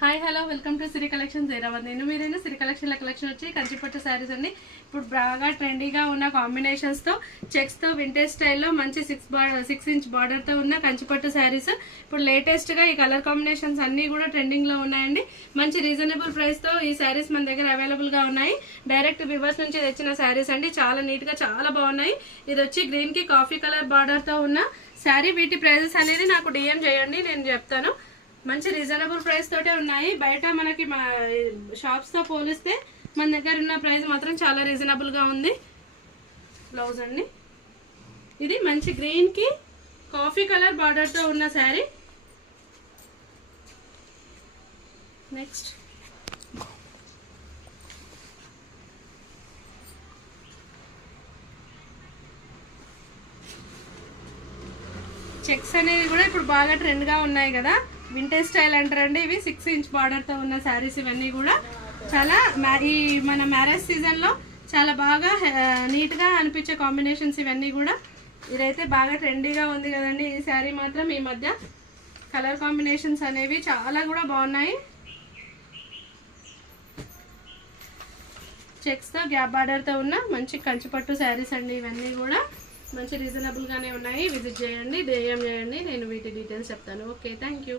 Hi hello welcome to Siri collections Hyderabad. నేను మీరైనా సిరి కలెక్షన్ల కలెక్షన్ వచ్చి కంచిపట్టు శారీస్ అండి. ఇప్పుడు బాగా ట్రెండీగా ఉన్న కాంబినేషన్స్తో చెక్స్తో వింటేజ్ స్టైల్లో మంచి 6 ఇంచ్ బార్డర్తో ఉన్న కంచిపట్టు శారీస్ ఇప్పుడు లేటెస్ట్గా ఈ కలర్ కాంబినేషన్స్ అన్నీ కూడా ట్రెండింగ్లో ఉన్నాయండి. మంచి రీజనబుల్ ప్రైస్తో ఈ శారీస్ మన దగ్గర అవైలబుల్గా ఉన్నాయి. డైరెక్ట్ వివర్స్ నుంచి తెచ్చిన శారీస్ అండి. చాలా నీట్గా చాలా బాగున్నాయి. ఇది వచ్చి గ్రీన్కి కాఫీ కలర్ బార్డర్తో ఉన్న శారీ. వీటి ప్రైజెస్ అనేది నాకు డిఎం చేయండి, నేను చెప్తాను. మంచి రీజనబుల్ ప్రైస్ తోటే ఉన్నాయి. బయట మనకి షాప్స్ తో పోలిస్తే మన దగ్గర ఉన్న ప్రైస్ మాత్రం చాలా రీజనబుల్ గా ఉంది. బ్లౌజ్ అండి, ఇది మంచి గ్రీన్ కి కాఫీ కలర్ బార్డర్ తో ఉన్న శారీ. నెక్స్ట్ చెక్స్ అనేవి కూడా ఇప్పుడు బాగా ట్రెండ్ గా ఉన్నాయి కదా. వింటేజ్ స్టైల్ అంటారండి. ఇవి 6 ఇంచ్ బార్డర్ తో ఉన్న శారీస్. ఇవన్నీ కూడా చాలా ఈ మన మ్యారేజ్ సీజన్ లో చాలా బాగా నీట్ గా అనిపించే కాంబినేషన్స్ ఇవన్నీ కూడా. ఇదైతే బాగా ట్రెండీగా ఉంది కదండి ఈ శారీ మాత్రం. ఈ మధ్య కలర్ కాంబినేషన్స్ అనేవి చాలా కూడా బాగున్నాయి. చెక్స్ తో గ్యాప్ బార్డర్ తో ఉన్న మంచి కంచిపట్టు శారీస్ అండి. ఇవన్నీ కూడా మంచి రీజనబుల్ గానే ఉన్నాయి. విజిట్ చేయండి, డిఎం చేయండి, నేను వీటి డీటెయిల్స్ చెప్తాను. Okay, thank you.